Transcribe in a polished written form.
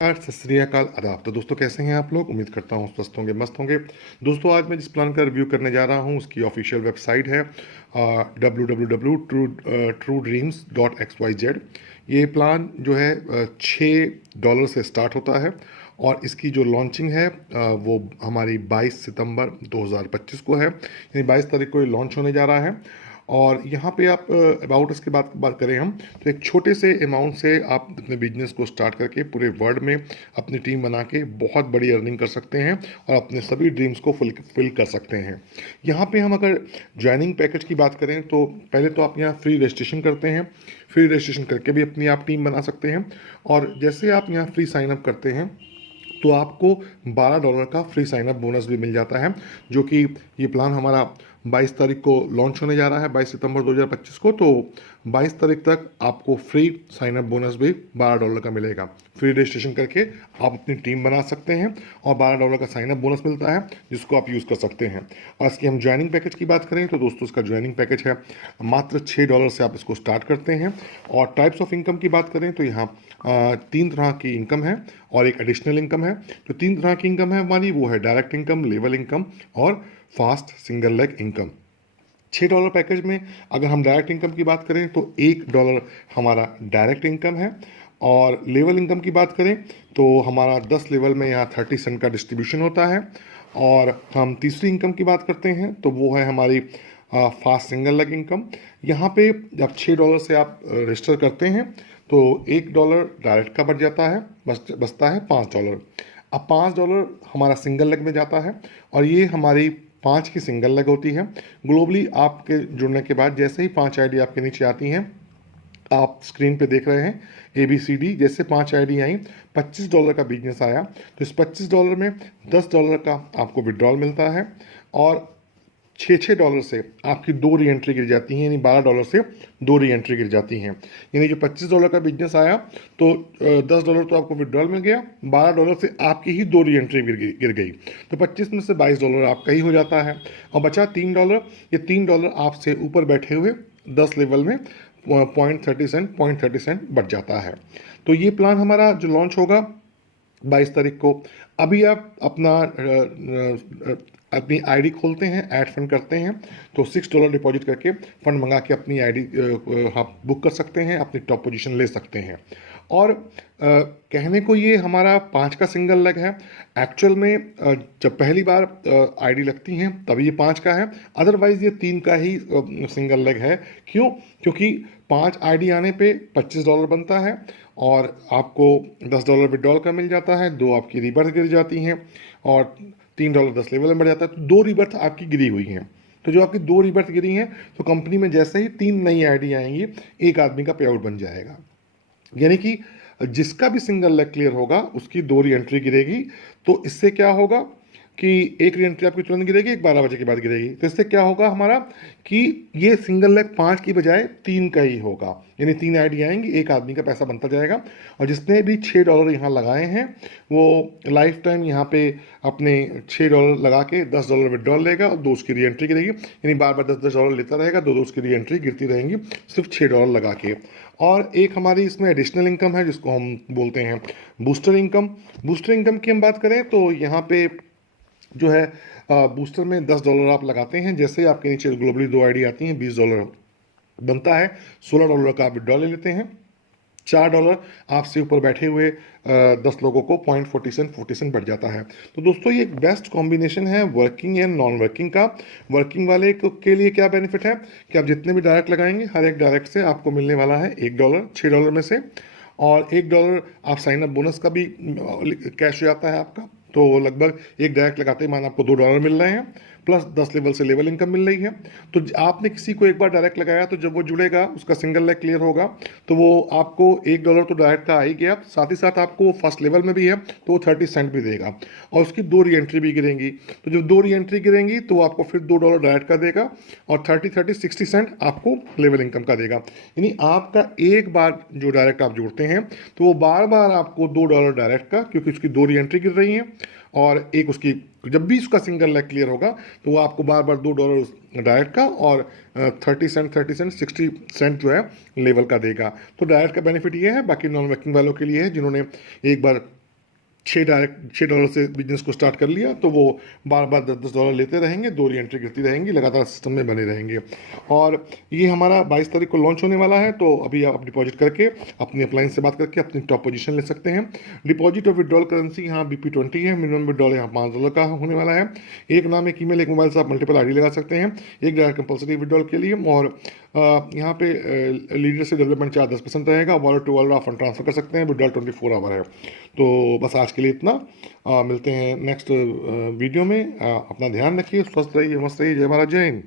नमस्कार, सत श्री अकाल, आदाब। तो दोस्तों कैसे हैं आप लोग? उम्मीद करता हूँ स्वस्थ होंगे, मस्त होंगे। दोस्तों आज मैं जिस प्लान का रिव्यू करने जा रहा हूँ उसकी ऑफिशियल वेबसाइट है www.truedreams.xyz। ये प्लान जो है $6 से स्टार्ट होता है और इसकी जो लॉन्चिंग है वो हमारी 22 सितंबर 2025 को है, यानी 22 तारीख को ये लॉन्च होने जा रहा है। और यहाँ पे आप अबाउट इसके बात करें हम, तो एक छोटे से अमाउंट से आप अपने बिजनेस को स्टार्ट करके पूरे वर्ल्ड में अपनी टीम बना के बहुत बड़ी अर्निंग कर सकते हैं और अपने सभी ड्रीम्स को फुलफिल कर सकते हैं। यहाँ पे हम अगर ज्वाइनिंग पैकेज की बात करें तो पहले तो आप यहाँ फ्री रजिस्ट्रेशन करते हैं। फ्री रजिस्ट्रेशन करके भी अपनी आप टीम बना सकते हैं और जैसे आप यहाँ फ्री साइन अप करते हैं तो आपको $12 का फ्री साइन अप बोनस भी मिल जाता है, जो कि ये प्लान हमारा 22 तारीख को लॉन्च होने जा रहा है, 22 सितंबर 2025 को। तो 22 तारीख तक आपको फ्री साइन अप बोनस भी $12 का मिलेगा। फ्री रजिस्ट्रेशन करके आप अपनी टीम बना सकते हैं और $12 का साइन अप बोनस मिलता है जिसको आप यूज़ कर सकते हैं। और इसकी हम ज्वाइनिंग पैकेज की बात करें तो दोस्तों इसका ज्वाइनिंग पैकेज है मात्र $6 से आप इसको स्टार्ट करते हैं। और टाइप्स ऑफ इनकम की बात करें तो यहाँ 3 तरह की इनकम है और एक एडिशनल इनकम है। जो 3 तरह की इनकम है हमारी वो है डायरेक्ट इनकम, लेवल इनकम और fast single leg income. $6 package में अगर हम डायरेक्ट इनकम की बात करें तो $1 हमारा डायरेक्ट इनकम है। और लेवल इनकम की बात करें तो हमारा 10 लेवल में यहाँ 30 सेंट का डिस्ट्रीब्यूशन होता है। और हम तीसरी इनकम की बात करते हैं तो वो है हमारी फास्ट सिंगल लेग इनकम। यहाँ पे जब $6 से आप रजिस्टर करते हैं तो $1 डायरेक्ट का बढ़ जाता है, बचता है $5। अब $5 हमारा सिंगल लेग में जाता है और ये हमारी 5 की सिंगल लेग होती है। ग्लोबली आपके जुड़ने के बाद जैसे ही 5 आईडी आपके नीचे आती हैं, आप स्क्रीन पे देख रहे हैं ABCD, जैसे 5 आईडी आई, $25 का बिजनेस आया तो इस $25 में $10 का आपको विड्रॉल मिलता है और $6 से आपकी 2 री एंट्री गिर जाती हैं, यानी $12 से 2 री एंट्री गिर जाती हैं। यानी जो $25 का बिजनेस आया तो $10 तो आपको विड्रॉल मिल गया, $12 से आपकी ही 2 री एंट्री गिर गई, तो 25 में से $22 आपका ही हो जाता है और बचा $3। ये $3 आपसे ऊपर बैठे हुए 10 लेवल में 0.30 सेंट बढ़ जाता है। तो ये प्लान हमारा जो लॉन्च होगा 22 तारीख को। अभी आप अपनी आईडी खोलते हैं, ऐड फंड करते हैं तो $6 डिपॉजिट करके फंड मंगा के अपनी आईडी आप बुक कर सकते हैं, अपनी टॉप पोजीशन ले सकते हैं। और कहने को ये हमारा 5 का सिंगल लेग है, एक्चुअल में जब पहली बार आईडी लगती हैं तभी ये 5 का है, अदरवाइज़ ये 3 का ही सिंगल लेग है। क्यों? क्योंकि 5 आईडी आने पे $25 बनता है और आपको $10 विड्रॉल का मिल जाता है, 2 आपकी रिबर्थ गिर जाती हैं और $3 10 लेवल में बढ़ जाता है, तो 2 रिबर्थ आपकी गिरी हुई हैं। तो जो आपकी 2 रिबर्थ गिरी हैं तो कंपनी में जैसे ही 3 नई आईडी आएंगी, एक आदमी का पे आउट बन जाएगा। यानी कि जिसका भी सिंगल लेग क्लियर होगा उसकी 2 री एंट्री गिरेगी। तो इससे क्या होगा कि एक री एंट्री आपकी तुरंत गिरेगी, एक 12 बजे के बाद गिरेगी। तो इससे क्या होगा हमारा कि ये सिंगल लेग 5 की बजाय 3 का ही होगा, यानी 3 आईडी आएंगी, एक आदमी का पैसा बनता जाएगा। और जिसने भी $6 यहाँ लगाए हैं वो लाइफ टाइम यहाँ पे अपने $6 लगा के $10 विड्रॉल लेगा और 2 उसकी री एंट्री गिरेगी, यानी बार बार $10 लेता रहेगा, 2 उसकी री एंट्री गिरती रहेंगी सिर्फ $6 लगा के। और एक हमारी इसमें एडिशनल इनकम है जिसको हम बोलते हैं बूस्टर इनकम। बूस्टर इनकम की हम बात करें तो यहाँ पे जो है बूस्टर में $10 आप लगाते हैं, जैसे ही आपके नीचे ग्लोबली 2 आईडी आती हैं $20 बनता है, $16 का आप विड्रॉल ले लेते हैं, $4 आपसे ऊपर बैठे हुए 10 लोगों को 40 सेंट बढ़ जाता है। तो दोस्तों ये एक बेस्ट कॉम्बिनेशन है वर्किंग एंड नॉन वर्किंग का। वर्किंग वाले के लिए क्या बेनिफिट है कि आप जितने भी डायरेक्ट लगाएंगे हर एक डायरेक्ट से आपको मिलने वाला है $1 $6 में से, और $1 आप साइन अप बोनस का भी कैश हो जाता है आपका। तो लगभग एक डायरेक्ट लगाते ही मान आपको $2 मिल रहे हैं, प्लस 10 लेवल से लेवल इनकम मिल रही है। तो आपने किसी को एक बार डायरेक्ट लगाया तो जब वो जुड़ेगा उसका सिंगल लेग क्लियर होगा तो वो आपको $1 तो डायरेक्ट का आ ही गया, साथ ही साथ आपको फर्स्ट लेवल में भी है तो वो 30 सेंट भी देगा और उसकी 2 री एंट्री भी गिरेंगी। तो जब 2 री एंट्री गिरेंगी तो आपको फिर $2 डायरेक्ट का देगा और 60 सेंट आपको लेवल इनकम का देगा। यानी आपका एक बार जो डायरेक्ट आप जोड़ते हैं तो वो बार बार आपको $2 डायरेक्ट का, क्योंकि उसकी 2 री एंट्री गिर रही है, और एक उसकी जब भी उसका सिंगल लेग क्लियर होगा तो वो आपको बार बार $2 डायरेक्ट का और 30 सेंट 60 सेंट जो है लेवल का देगा। तो डायरेक्ट का बेनिफिट ये है, बाकी नॉन वर्किंग वालों के लिए है जिन्होंने एक बार $6 से बिजनेस को स्टार्ट कर लिया तो वो बार बार $10 लेते रहेंगे, 2 री-एंट्री गिरती रहेंगी, लगातार सिस्टम में बने रहेंगे। और ये हमारा 22 तारीख को लॉन्च होने वाला है, तो अभी आप डिपॉजिट करके अपनी अप्लायंस से बात करके अपनी टॉप पोजीशन ले सकते हैं। डिपॉजिट और विड्रॉल करेंसी यहाँ BP20 है, मिनिमम विड्रॉल यहाँ $5 का होने वाला है। एक नाम, एक ईमेल, एक मोबाइल से आप मल्टीपल आईडी लगा सकते हैं, $1 कंपल्सरी विड्रॉल के लिए। और यहाँ पे लीडरशिप डेवलपमेंट चार्ज 10% रहेगा। वॉलेट टू वॉलेट आप फंड ट्रांसफर कर सकते हैं, विड्रॉल 24 आवर है। तो बस आज के लिए इतना। मिलते हैं नेक्स्ट वीडियो में। अपना ध्यान रखिए, स्वस्थ रहिए, मस्त रहिए। जय महाराज, जय हिंद।